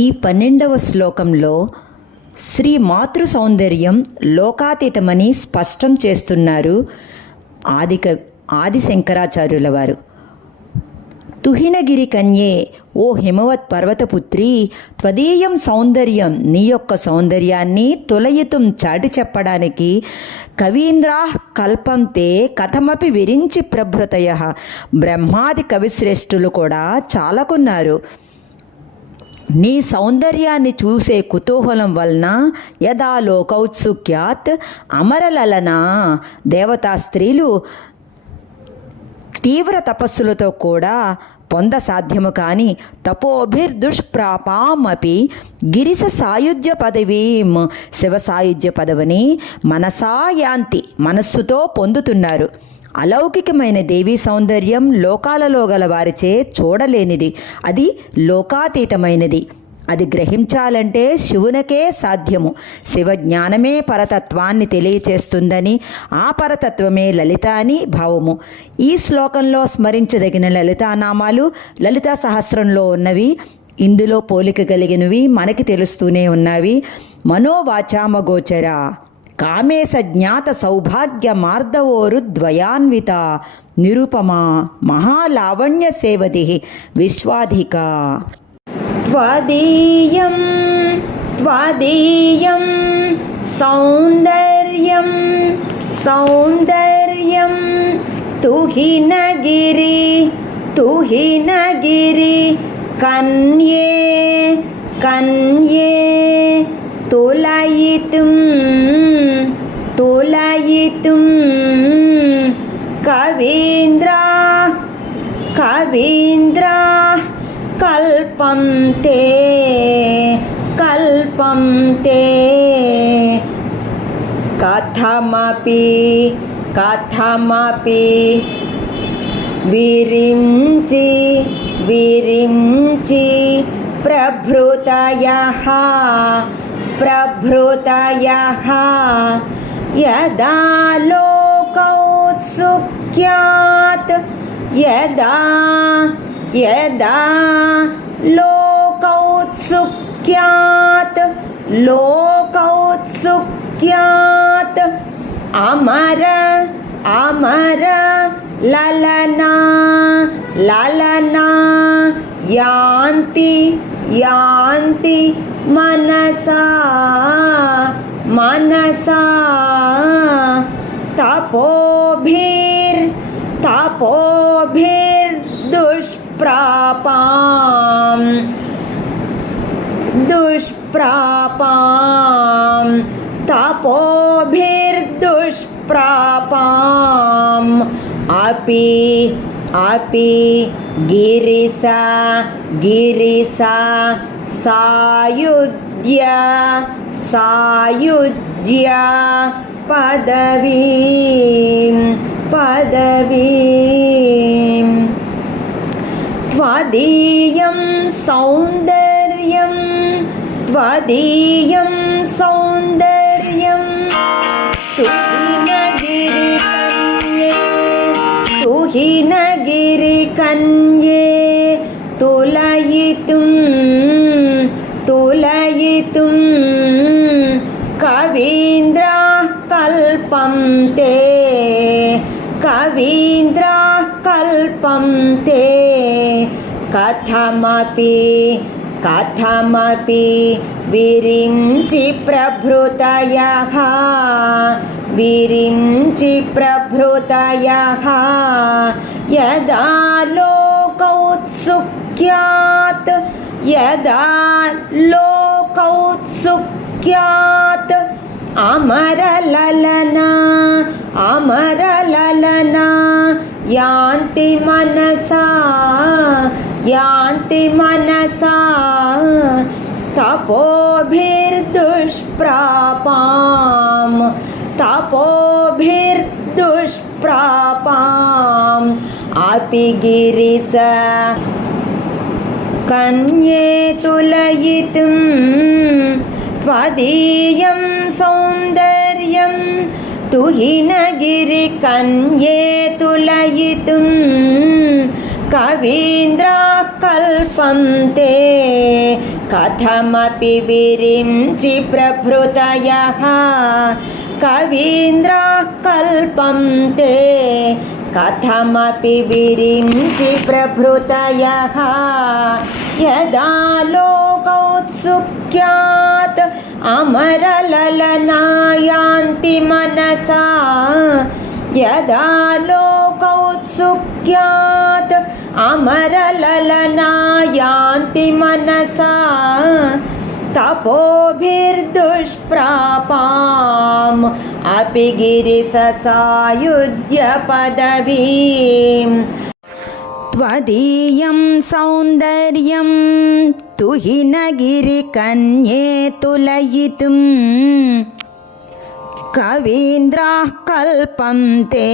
ఈ 12వ శ్లోకంలో శ్రీ మాతృ సౌందర్యం లోకాతీతమని స్పష్టం చేస్తున్నారు ఆది శంకరాచార్యుల వారు. తుహినగిరి కన్యే, ఓ హిమవత్ పర్వతపుత్రి, త్వదీయం సౌందర్యం, నీ యొక్క సౌందర్యాన్ని తొలయితుం చాటి చెప్పడానికి కవీంద్రా కల్పంతే కథమపి విరించి ప్రభృతయ, బ్రహ్మాది కవిశ్రేష్ఠులు కూడా చాలకున్నారు. నీ సౌందర్యాన్ని చూసే కుతూహలం వలన యదా లోకౌత్సుక్యాత్ అమరలలన, దేవతా స్త్రీలు తీవ్ర తపస్సులతో కూడా పొందసాధ్యము కాని తపోభిర్దుష్ప్రాపామపి గిరిస సాయుధ్య పదవీం, శివ సాయుధ్య పదవిని మనసా యాంతి, మనస్సుతో పొందుతున్నారు. అలౌకికమైన దేవీ సౌందర్యం లోకాలలో గల వారిచే చూడలేనిది, అది లోకాతీతమైనది. అది గ్రహించాలంటే శివునకే సాధ్యము. శివజ్ఞానమే పరతత్వాన్ని తెలియచేస్తుందని, ఆ పరతత్వమే లలిత అని భావము. ఈ శ్లోకంలో స్మరించదగిన లలితానామాలు లలితా సహస్రంలో ఉన్నవి. ఇందులో పోలిక కలిగినవి మనకి తెలుస్తూనే ఉన్నవి. మనోవాచామగోచర, కామేశ జ్ఞాత సౌభాగ్య మార్దవోరు ద్వయాన్విత, నిరుపమా మహాలావణ్య సేవది విశ్వాధిక. త్వదీయం త్వదీయం సౌందర్యం సౌందర్యం తుహినగిరి తుహినగిరి కన్యే కన్యే తోలయితుం తోలయితుం కవీంద్రా కవీంద్రా కల్పంతే కల్పంతే. కథమపి కథమపి విరించి విరించి ప్రభృతయః ప్రభృతయః యదా లోకౌత్సుక్యాత్ యదా యదా లోకౌత్సుక్యాత్ లోకౌత్సుక్యాత్ అమర అమర లలనా లలనా యాంతి యాంతి మనసా మనసా తపోభిర్ తపోభిర్ దుష్ప్రాపాం దుష్ప్రాపాం తపోభిర్ దుష్ప్రాపాం అపి అపి గిరిస గిరిస సాయుధ్య సాయుజ్య పదవీం పదవీం. త్వదీయం సౌందర్యం త్వదీయం సౌందర్యం తుహినగిరి కన్యే తుహినగిరి కన్యే తోలయితుం తోలయితుం కవీంద్రా కల్పంతే కవీంద్రా కల్పంతే. కథమపి కథమపి విరించి ప్రభృతయః విరించి ప్రభృతయః యదా లోకౌత్సుక్యాత్ యదా లోకౌత్సుక్యాత్ అమరలలనా అమరలలనా యాంతి మనసా యాంతి మనసా తపోభిర్దుష్ప్రాపాం తపోభిర్దుష్ప్రాపాం అపి గిరిస కన్యే తులయితుం త్వదీయం సౌందర్యం తుహినగిరి కన్యే తులయితుం కవీంద్రా కల్పంతే कथमपि विरिञ्चि प्रभृतयः कवीन्द्राः कल्पन्ते कथमपि विरिञ्चि प्रभृतयः यदा लोकौत्सुक्यात् अमरललनायान्ति मनसा यदा लोकौत्सुक्यात् अमरललनायान्ति मनसा तपोभिर्दुष्प्रापाम् अपि गिरिससायुज्य पदवीम् त्वदीयं सौन्दर्यं तुहिनगिरिकन्ये तुलयितुं कवीन्द्राः कल्पन्ते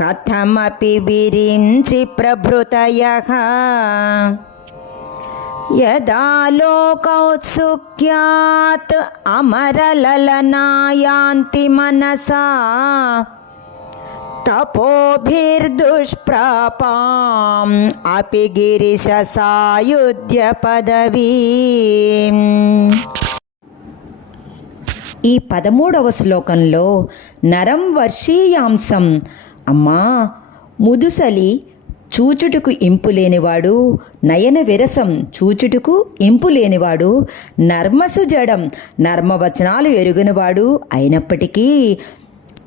कथमपि विरिञ्चि प्रभृतयः यदा लोकौत्सुक्यात् अमरललनायान्ति मनसा तपोभिर्दुष्प्रापाम् अपि गिरिशसायुज्य पदवीम्. ఈ 13వ శ్లోకంలో నరం వర్షీయాంసం, అమ్మా ముదుసలి చూచుటకు ఇంపు లేనివాడు, నయన విరసం చూచుటకు ఇంపు లేనివాడు, నర్మసు జడం నర్మవచనాలు ఎరుగనివాడు అయినప్పటికీ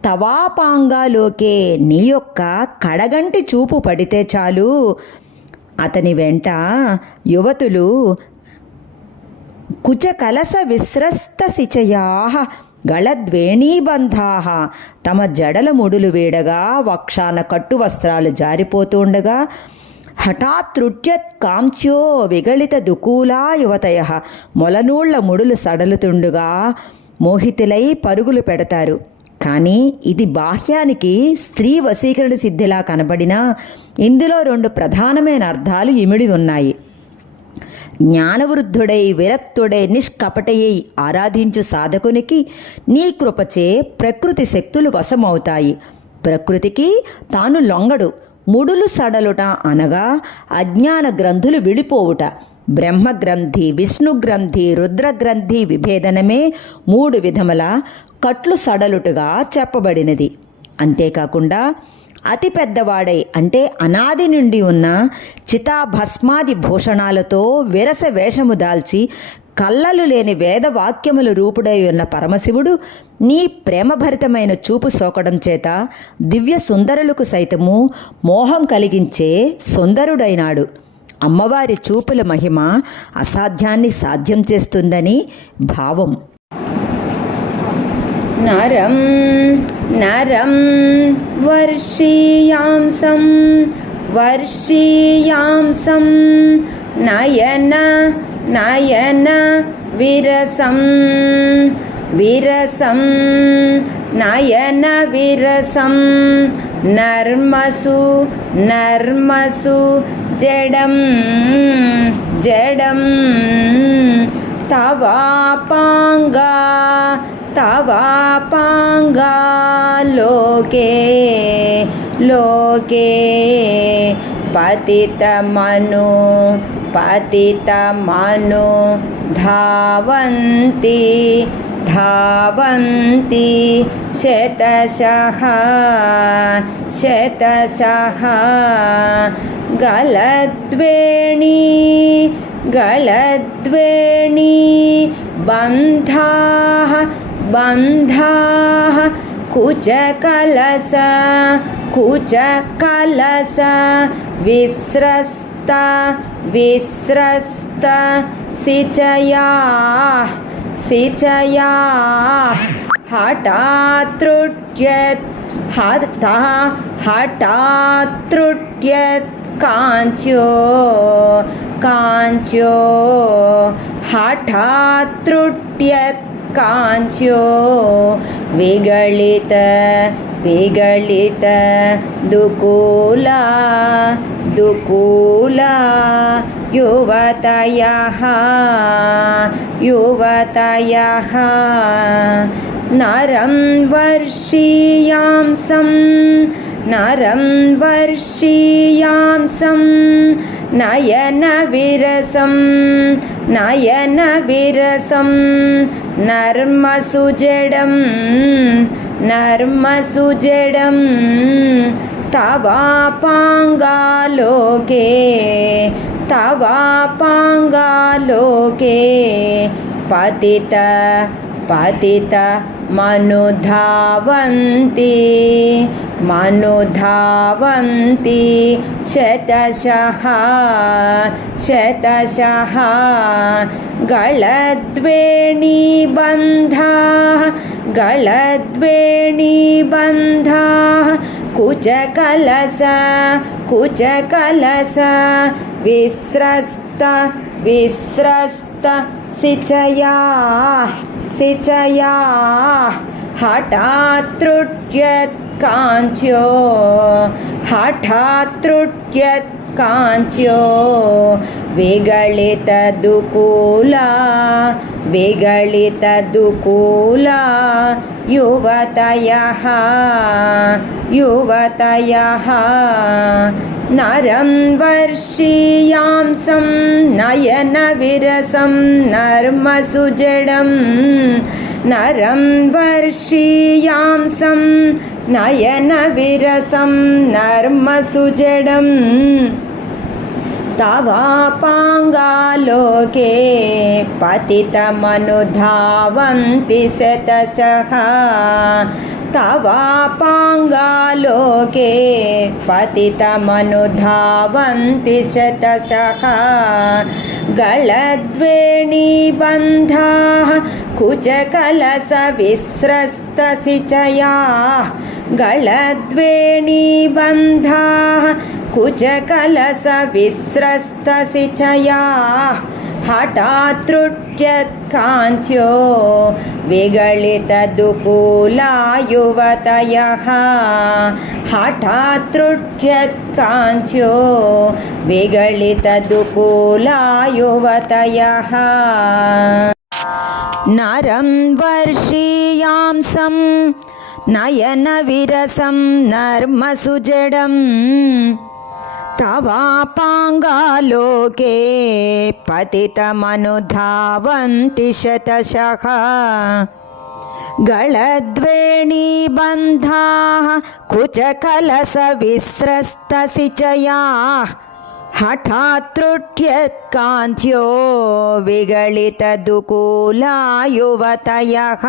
తవాపాంగాలోకే నీ యొక్క కడగంటి చూపు పడితే చాలు అతని వెంట యువతులు కుచకలస విస్రస్త శిచయా గళద్వేణీబంధా తమ జడల ముడులు వీడగా వక్షాన కట్టు వస్త్రాలు జారిపోతుండగా హఠాతృట్యత్ కాంచ్యో విగళిత దుకూలా యువతయ మొలనూళ్ల ముడులు సడలుతుండగా మోహితులై పరుగులు పెడతారు. కానీ ఇది బాహ్యానికి స్త్రీ వశీకరణ సిద్ధిలా కనబడినా ఇందులో 2 ప్రధానమైన అర్థాలు ఇమిడి ఉన్నాయి. జ్ఞానవృద్ధుడై విరక్తుడై నిష్కపటయై ఆరాధించు సాధకునికి నీ కృపచే ప్రకృతి శక్తులు వశమవుతాయి. ప్రకృతికి తాను లొంగడు. ముడులు సడలుట అనగా అజ్ఞాన గ్రంథులు విడిపోవుట. బ్రహ్మగ్రంథి, విష్ణుగ్రంథి, రుద్రగ్రంథి విభేదనమే 3 విధముల కట్లు సడలుటుగా చెప్పబడినది. అంతేకాకుండా అతి పెద్దవాడై అంటే అనాది నుండి ఉన్న చితాభస్మాది భూషణాలతో విరస వేషము దాల్చి కళ్ళలు లేని వేదవాక్యముల రూపుడై ఉన్న పరమశివుడు నీ ప్రేమభరితమైన చూపు సోకడం చేత దివ్య సుందరులకు సైతము మోహం కలిగించే సుందరుడైనాడు. అమ్మవారి చూపుల మహిమ అసాధ్యాన్ని సాధ్యం చేస్తుందని భావం. నరం నరం వర్షీయాంసం వర్షీయాంసం నయన నయన విరసం విరసం నయన విరసం నర్మసు నర్మసు జడం జడం తవాపాంగా తవాపాంగా లోకే లోకే పతితమను పతితమను ధావంతి ధావంతి శతశః శతశః గళద్వేణీ గళద్వేణీ బంధాః బంధాః కుచకలస కుచకలస విస్రస్త విస్రస్త సిచయాః సిచయాః హఠాతృట్యత్ హఠాతృట్యత్ కాంచ్యో కాంచ్యో హఠాతృట్యత్ కాంచ్యో విగళిత విగళిత దుకూలా దుకూలా యువతయః యువతయః నరం వర్షీయాంసం నరం వర్షీయాంసం నయన విరసం नयनविरसं नर्मसुजडं तवापाङ्गालोके पतित मनुधावन्ति शतशः गलद्वेणीबन्धाः कुचकलस विस्रस्त सिचया हठात्तृट्यत्काञ्च्यो विगलितदुकूला युवतयः नरं वर्षीयांसं नयनविरसं नर्मसुजडं नरं वर्षीयांसं नयनविरसं नर्मसुजडं तवापाङ्गालोके पतितमनुधावन्ति शतशः तवापाङ्गालोके पतितमनुधावन्ति शतशः गलद्वेणीबन्धाः कुचकलसविस्रस्तसिचयाः कुचकलसविस्रस्तसिचयाः हठात्तृट्यत्काञ्च्यो विगलितदुकूला युवतयः हठात्तृट्यत्काञ्च्यो विगलितदुकूला युवतयः नरं वर्षीयांसं नयनविरसं नर्मसुजडं तवापाङ्गालोके पतितमनुधावन्ति शतशः गलद्वेणीबन्धाः कुचकलसविस्रस्तसिचयाः हठात्तृट्यत्काञ्च्यो विगलितदुकूला युवतयः